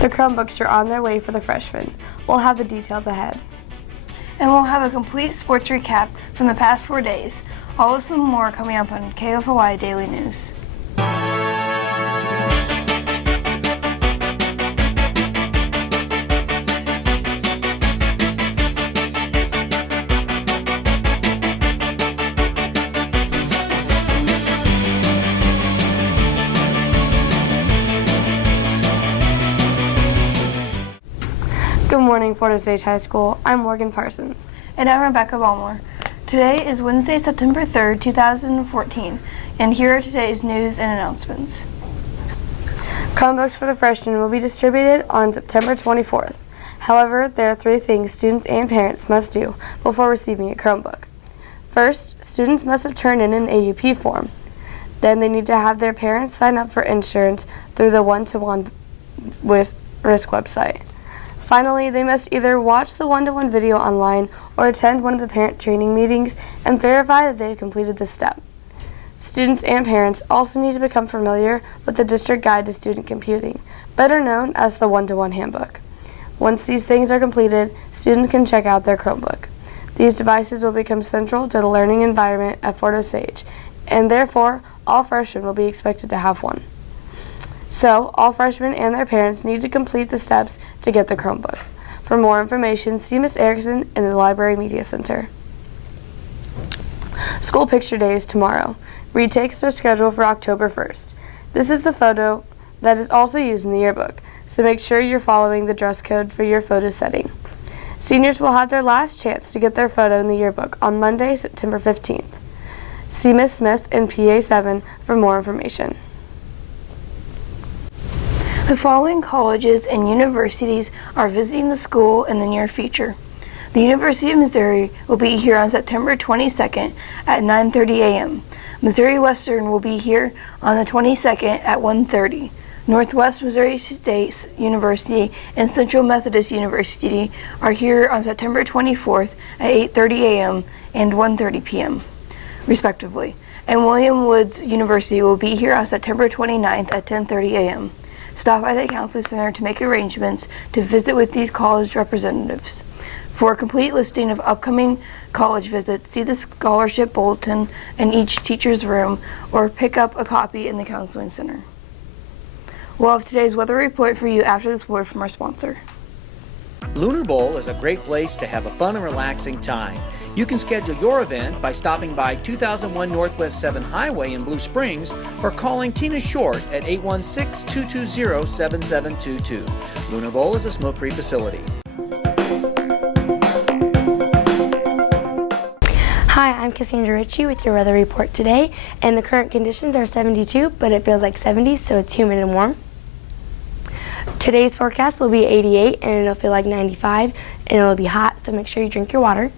The Chromebooks are on their way for the freshmen. We'll have the details ahead. And we'll have a complete sports recap from the past 4 days. All this and more coming up on KFOI Daily News. Good morning, Florida State High School. I'm Morgan Parsons. And I'm Rebecca Balmore. Today is Wednesday, September 3rd, 2014, and here are today's news and announcements. Chromebooks for the freshmen will be distributed on September 24th. However, there are 3 things students and parents must do before receiving a Chromebook. First, students must have turned in an AUP form. Then they need to have their parents sign up for insurance through the One-to-One Risk website. Finally, they must either watch the one-to-one video online or attend one of the parent training meetings and verify that they have completed this step. Students and parents also need to become familiar with the District Guide to Student Computing, better known as the One-to-One Handbook. Once these things are completed, students can check out their Chromebook. These devices will become central to the learning environment at Fort Osage, and therefore, all freshmen will be expected to have one. So, all freshmen and their parents need to complete the steps to get the Chromebook. For more information, see Ms. Erickson in the Library Media Center. School Picture Day is tomorrow. Retakes are scheduled for October 1st. This is the photo that is also used in the yearbook, so make sure you're following the dress code for your photo setting. Seniors will have their last chance to get their photo in the yearbook on Monday, September 15th. See Ms. Smith in PA 7 for more information. The following colleges and universities are visiting the school in the near future. The University of Missouri will be here on September 22nd at 9:30 a.m. Missouri Western will be here on the 22nd at 1:30. Northwest Missouri State University and Central Methodist University are here on September 24th at 8:30 a.m. and 1:30 p.m. respectively. And William Woods University will be here on September 29th at 10:30 a.m. Stop by the Counseling Center to make arrangements to visit with these college representatives. For a complete listing of upcoming college visits, see the scholarship bulletin in each teacher's room or pick up a copy in the Counseling Center. We'll have today's weather report for you after this word from our sponsor. Lunar Bowl is a great place to have a fun and relaxing time. You can schedule your event by stopping by 2001 Northwest 7 Highway in Blue Springs or calling Tina Short at 816-220-7722. Lunar Bowl is a smoke-free facility. Hi, I'm Cassandra Ritchie with your weather report today, and the current conditions are 72, but it feels like 70, so it's humid and warm. Today's forecast will be 88, and it'll feel like 95, and it'll be hot, so make sure you drink your water.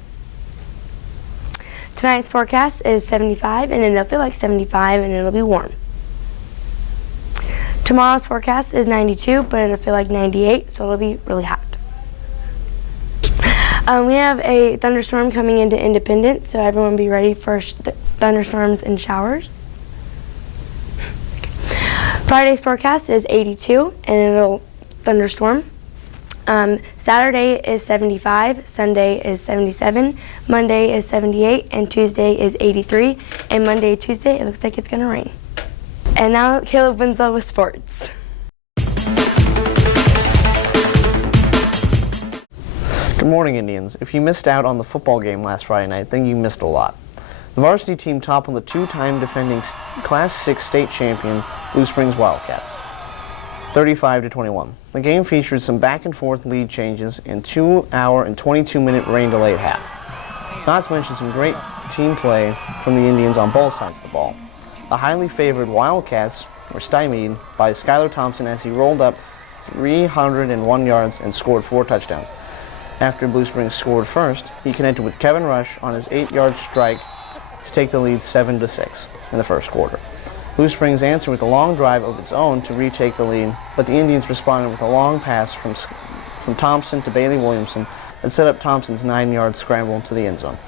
Tonight's forecast is 75, and it'll feel like 75, and it'll be warm. Tomorrow's forecast is 92, but it'll feel like 98, so it'll be really hot. We have a thunderstorm coming into Independence, so everyone be ready for thunderstorms and showers. Friday's forecast is 82, and it'll thunderstorm. Saturday is 75, Sunday is 77, Monday is 78, and Tuesday is 83, and Monday, Tuesday, it looks like it's going to rain. And now Caleb Winslow with sports. Good morning, Indians. If you missed out on the football game last Friday night, then you missed a lot. The varsity team toppled the 2-time defending Class 6 state champion Blue Springs Wildcats, 35-21. The game featured some back-and-forth lead changes and 2-hour and 22-minute rain delay at half. Not to mention some great team play from the Indians on both sides of the ball. The highly favored Wildcats were stymied by Skylar Thompson as he rolled up 301 yards and scored 4 touchdowns. After Blue Springs scored first, he connected with Kevin Rush on his 8-yard strike to take the lead 7-6 in the first quarter. Blue Springs answered with a long drive of its own to retake the lead, but the Indians responded with a long pass from Thompson to Bailey Williamson that set up Thompson's 9-yard scramble to the end zone,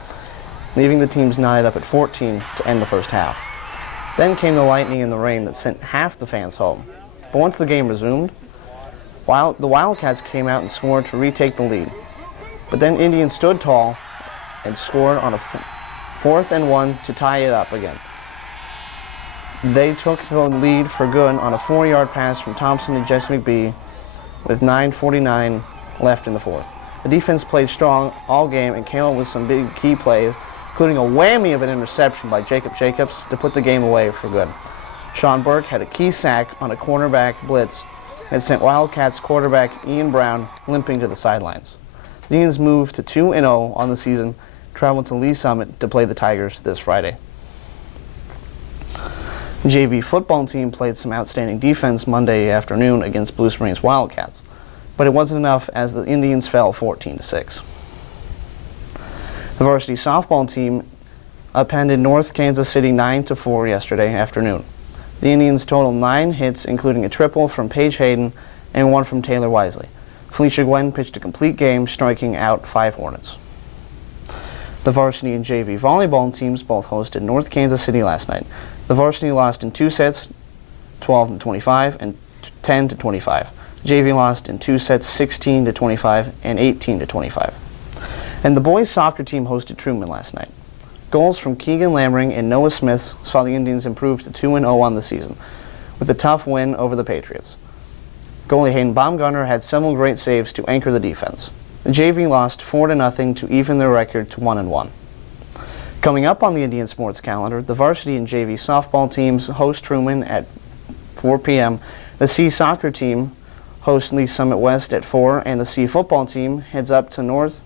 leaving the teams knotted up at 14 to end the first half. Then came the lightning and the rain that sent half the fans home. But once the game resumed, The Wildcats came out and scored to retake the lead. But then Indians stood tall and scored on a 4th and 1 to tie it up again. They took the lead for good on a 4-yard pass from Thompson to Jesse McBee with 9:49 left in the 4th. The defense played strong all game and came up with some big key plays, including a whammy of an interception by Jacob Jacobs to put the game away for good. Sean Burke had a key sack on a cornerback blitz and sent Wildcats quarterback Ian Brown limping to the sidelines. The Indians moved to 2-0 on the season, traveled to Lee Summit to play the Tigers this Friday. The JV football team played some outstanding defense Monday afternoon against Blue Springs Wildcats, but it wasn't enough as the Indians fell 14-6. The varsity softball team upended North Kansas City 9-4 yesterday afternoon. The Indians totaled 9 hits, including a triple from Paige Hayden and 1 from Taylor Wisely. Felicia Gwen pitched a complete game, striking out 5 Hornets. The varsity and JV volleyball teams both hosted North Kansas City last night. The varsity lost in 2 sets, 12-25 and 10-25. JV lost in 2 sets, 16-25 and 18-25. And the boys soccer team hosted Truman last night. Goals from Keegan Lamring and Noah Smith saw the Indians improve to 2-0 on the season, with a tough win over the Patriots. Goalie Hayden Baumgartner had several great saves to anchor the defense. The JV lost 4-0 to even their record to 1-1. Coming up on the Indian sports calendar, the varsity and JV softball teams host Truman at 4 p.m. The C soccer team hosts Lee Summit West at 4, and the C football team heads up north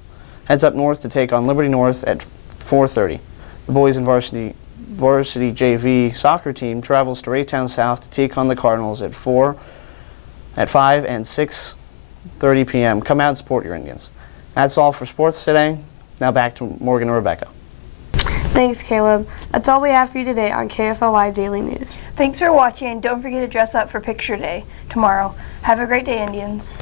to take on Liberty North at 4:30. The boys and varsity JV soccer team travels to Raytown South to take on the Cardinals at 5 and 6:30 p.m. Come out and support your Indians. That's all for sports today. Now back to Morgan and Rebecca. Thanks, Caleb. That's all we have for you today on KFOI Daily News. Thanks for watching, and don't forget to dress up for Picture Day tomorrow. Have a great day, Indians.